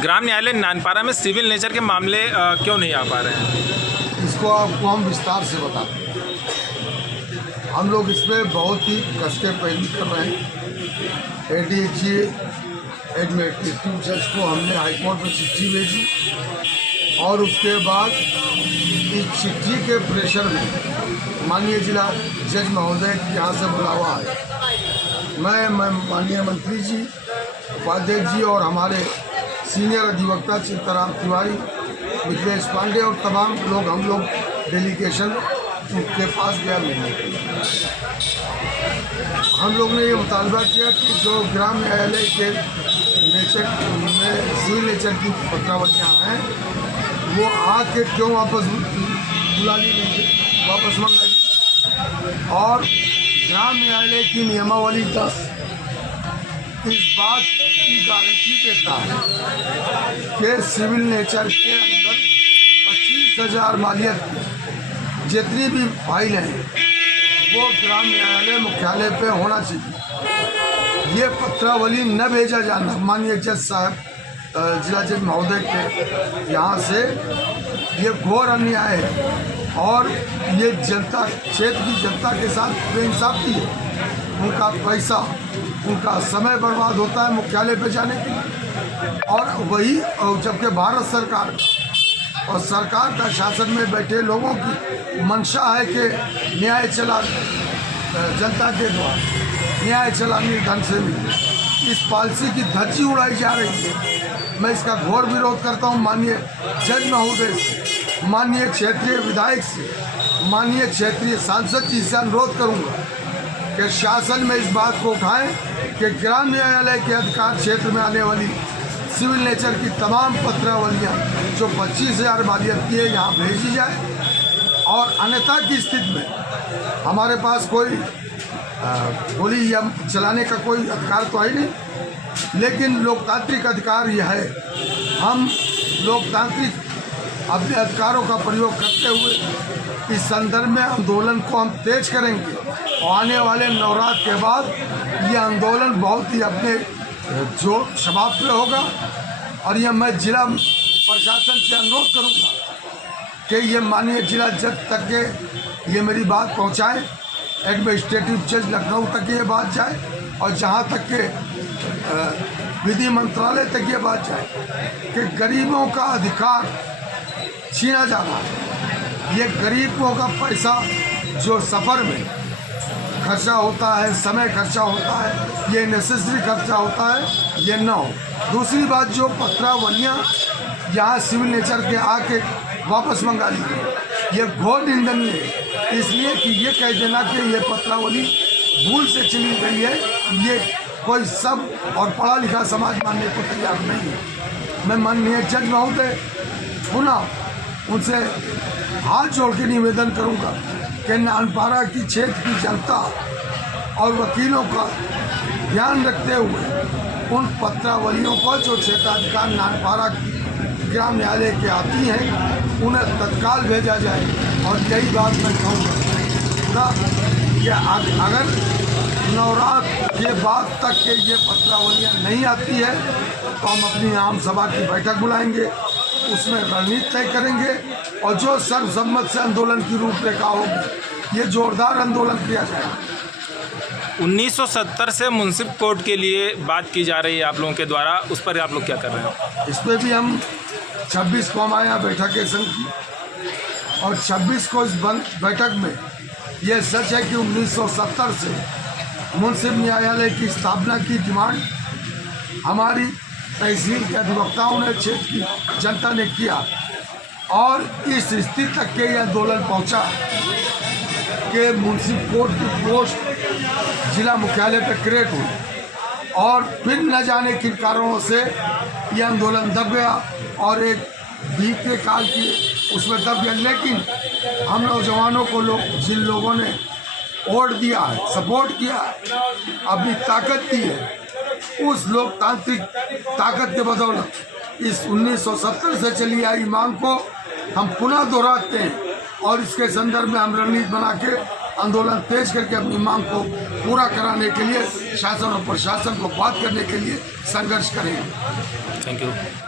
ग्राम न्यायालय नानपारा में civil nature के मामले क्यों नहीं आ पा रहे हैं? इसको आपको हम विस्तार से बताते हैं। हम लोग इसमें बहुत ही कस के पैरवी कर रहे हैं। एडीएचजी एडमिनिस्ट्रेटिव जज को हमने हाईकोर्ट में चिट्ठी भेजी और उसके बाद इस चिट्ठी के प्रेशर में माननीय जिला जज महोदय यहाँ से बुलावा है। मैं माननीय मंत्री जी, उपाध्यक्ष जी और हमारे सीनियर अधिवक्ता चित्तराम तिवारी, मिथिलेश पांडे और तमाम लोग हम लोग डेलीगेशन उनके पास गया मिलने के लिए। हम लोग ने ये मुतालबा किया कि जो ग्राम न्यायालय के नेचर में सिविल नेचर की पत्रावलियाँ हैं वो आके क्यों वापस बुला ली गई, वापस मंगाई। और ग्राम न्यायालय की नियमावली 10 इस बात की गारंटी देता है कि सिविल नेचर के अंदर 25,000 मालियत की जितनी भी फाइल हैं वो ग्राम न्यायालय मुख्यालय पे होना चाहिए। ये पत्रावली न भेजा जाना माननीय जज साहब जिला जज महोदय के यहाँ से ये घोर अन्याय है और ये जनता, क्षेत्र की जनता के साथ बेइंसाफी है। उनका पैसा, उनका समय बर्बाद होता है मुख्यालय पे जाने के लिए, और वही जबकि भारत सरकार और सरकार का शासन में बैठे लोगों की मंशा है कि न्याय चला जनता के द्वारा न्याय चलाने ढंग से मिले। इस पॉलिसी की धज्जी उड़ाई जा रही है। मैं इसका घोर विरोध करता हूँ। माननीय जज महोदय से, माननीय क्षेत्रीय विधायक से, माननीय क्षेत्रीय सांसद जी से अनुरोध करूँगा कि शासन में इस बात को उठाएं कि ग्राम न्यायालय के अधिकार क्षेत्र में आने वाली सिविल नेचर की तमाम पत्रावलियाँ जो 25,000 मालियत की है यहाँ भेजी जाए। और अन्यथा की स्थिति में हमारे पास कोई गोली या चलाने का कोई अधिकार तो है नहीं, लेकिन लोकतांत्रिक अधिकार यह है। हम लोकतांत्रिक अपने अधिकारों का प्रयोग करते हुए इस संदर्भ में आंदोलन को हम तेज करेंगे और आने वाले नवरात्र के बाद ये आंदोलन बहुत ही अपने जो शबाब पे होगा। और ये मैं जिला प्रशासन से अनुरोध करूंगा कि ये माननीय जिला जज तक के ये मेरी बात पहुंचाएं, एडमिनिस्ट्रेटिव जज लखनऊ तक ये बात जाए और जहां तक के विधि मंत्रालय तक ये बात जाए कि गरीबों का अधिकार छीना जा रहा है। ये गरीबों का पैसा जो सफ़र में खर्चा होता है, समय खर्चा होता है, ये नेसेसरी खर्चा होता है, ये न हो। दूसरी बात, जो पत्रावलियाँ यहाँ सिविल नेचर के आके वापस मंगा ली गई, ये घोर निंदनीय है। इसलिए कि ये कह देना कि ये पत्रावली भूल से चली गई है, ये कोई सब और पढ़ा लिखा समाज मानने को तैयार नहीं है। मैं माननीय जज महोदय पुनः उनसे हाथ जोड़ के निवेदन करूंगा कि नानपारा की क्षेत्र की जनता और वकीलों का ध्यान रखते हुए उन पत्रावलियों पर जो क्षेत्राधिकार नानपारा ग्राम न्यायालय के आती हैं उन्हें तत्काल भेजा जाए। और यही बात मैं कहूँगा कि अगर नवरात्र के बाद तक के ये पत्रावलियाँ नहीं आती है तो हम अपनी आम सभा की बैठक बुलाएंगे, उसमें रणनीति तय करेंगे और जो सर्वसम्मत से आंदोलन की रूपरेखा होगी ये जोरदार आंदोलन किया जाएगा। 1970 से मुंसिफ कोर्ट के लिए बात की जा रही है आप लोगों के द्वारा, उस पर आप लोग क्या कर रहे हैं? इस पर भी हम 26 को हमारे यहाँ बैठक के संग की और 26 को इस बैठक में ये सच है कि 1970 से मुंसिफ न्यायालय की स्थापना की डिमांड हमारी तहसील के अधिवक्ताओं ने, क्षेत्र की जनता ने किया और इस स्थिति तक के ये आंदोलन पहुंचा कि मुंसिफ कोर्ट की पोस्ट जिला मुख्यालय पर क्रिएट हुई और फिर न जाने किन कारणों से ये आंदोलन दब गया और एक बीते काल की उसमें दब गया। लेकिन हम नौजवानों को जिन लोगों ने वोट दिया है, सपोर्ट किया है, अपनी ताकत दी है, उस लोकतांत्रिक ताकत के बदौलत इस 1970 से चली आई मांग को हम पुनः दोहराते हैं और इसके संदर्भ में हम रणनीति बना के आंदोलन तेज करके अपनी मांग को पूरा कराने के लिए शासन और प्रशासन को बात करने के लिए संघर्ष करेंगे। Thank you.